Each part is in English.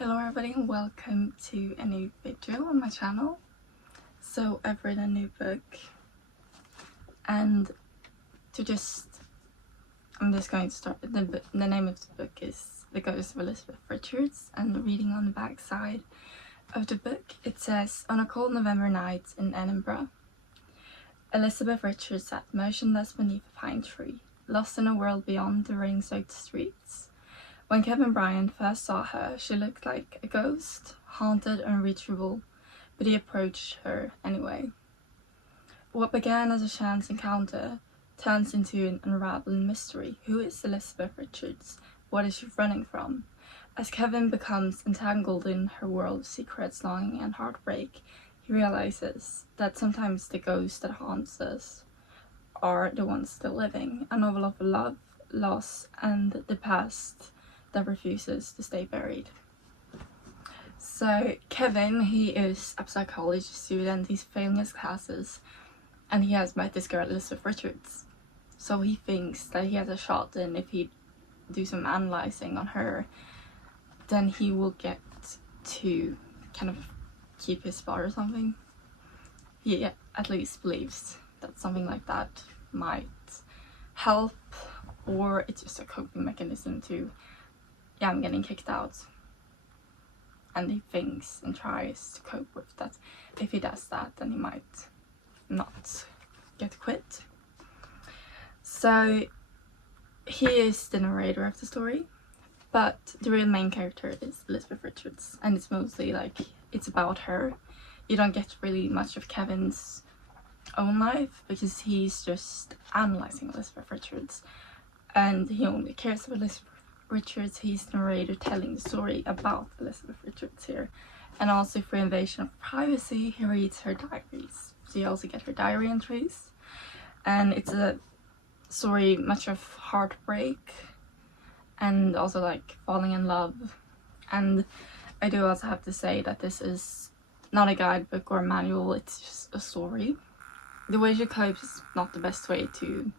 Hello everybody and welcome to a new video on my channel. So I've read a new book and I'm just going to start. The name of the book is The Ghost of Elizabeth Richards, and reading on the back side of the book it says, on a cold November night in Edinburgh, Elizabeth Richards sat motionless beneath a pine tree, lost in a world beyond the rain-soaked streets. When Kevin Bryant first saw her, she looked like a ghost, haunted and unreachable, but he approached her anyway. What began as a chance encounter turns into an unraveling mystery. Who is Elizabeth Richards? What is she running from? As Kevin becomes entangled in her world of secrets, longing and heartbreak, he realizes that sometimes the ghosts that haunts us are the ones still living. A novel of love, loss, and the past that refuses to stay buried. So Kevin, he is a psychology student, he's failing his classes, and he has met this girl Elizabeth Richards. So he thinks that he has a shot, and if he do some analyzing on her, then he will get to kind of keep his spot or something. He at least believes that something like that might help, or it's just a coping mechanism to I'm getting kicked out, and he thinks and tries to cope with that. If he does that, then he might not get quit. So he is the narrator of the story, but the real main character is Elizabeth Richards, and it's mostly like it's about her. You don't get really much of Kevin's own life because he's just analyzing Elizabeth Richards, and he only cares about Elizabeth Richards. He's the narrator telling the story about Elizabeth Richards here. And also for invasion of privacy, he reads her diaries. So you also get her diary entries. And it's a story much of heartbreak and also like falling in love. And I do also have to say that this is not a guidebook or a manual, it's just a story. The way she copes is not the best way to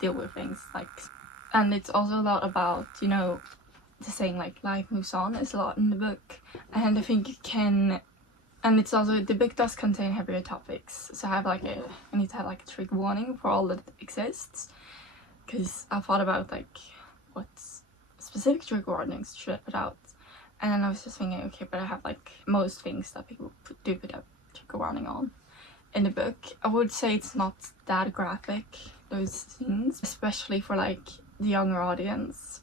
deal with things. And it's also a lot about, the saying like life moves on is a lot in the book. And I think and it's also, the book does contain heavier topics. So I need to have like a trigger warning for all that exists. Because I thought about like what specific trigger warnings should I put out. And I was just thinking, okay, but I have like most things that people do put a trigger warning on in the book. I would say it's not that graphic, those scenes, especially for like the younger audience.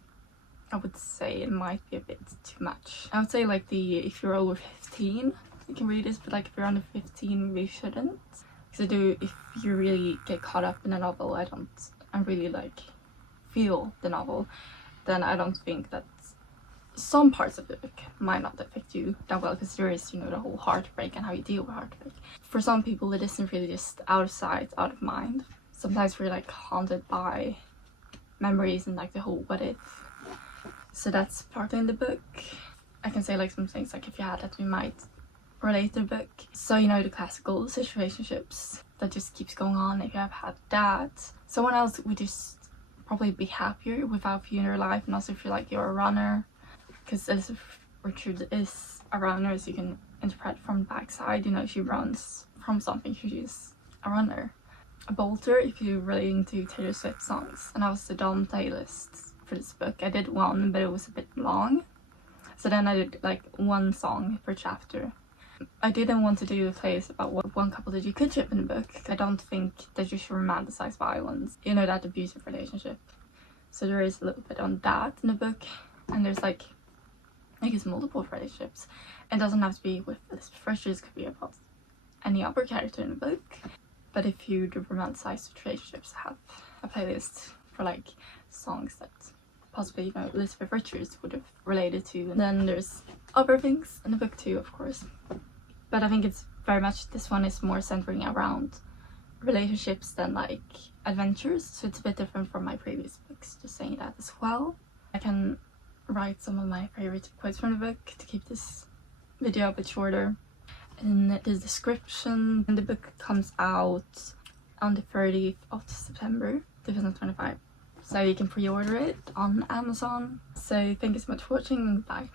I would say it might be a bit too much. I would say like if you're over 15 you can read this, but like if you're under 15 you shouldn't. Because if you really get caught up in a novel, I really like feel the novel, then I don't think that some parts of the book might not affect you that well, because there is the whole heartbreak and how you deal with heartbreak. For some people it isn't really just out of sight, out of mind. Sometimes we're like haunted by memories and like the whole what if. So that's part in the book. I can say like some things like if you had that we might relate to the book. So the classical situationships that just keeps going on. If you have had that, someone else would just probably be happier without you in your life. And also if you're a runner, because Elizabeth Richards is a runner, as you can interpret from the backside, she runs from something, she's a runner. A bolter if you're really into Taylor Swift songs. And I was the Dom playlist for this book. I did one, but it was a bit long, so then I did like one song per chapter. I didn't want to do a playlist about what one couple that you could ship in the book. I don't think that you should romanticize violence, that abusive relationship. So there is a little bit on that in the book, and there's like I guess multiple relationships. It doesn't have to be with Elizabeth Richards, it could be about any other character in the book. But if you do romanticize relationships, I have a playlist for like songs that possibly Elizabeth Richards would have related to. And then there's other things in the book too, of course. But I think it's very much, this one is more centering around relationships than like adventures. So it's a bit different from my previous books, just saying that as well. I can write some of my favorite quotes from the book to keep this video a bit shorter. In the description, and the book comes out on the 30th of September 2025, so you can pre-order it on Amazon. So thank you so much for watching, bye.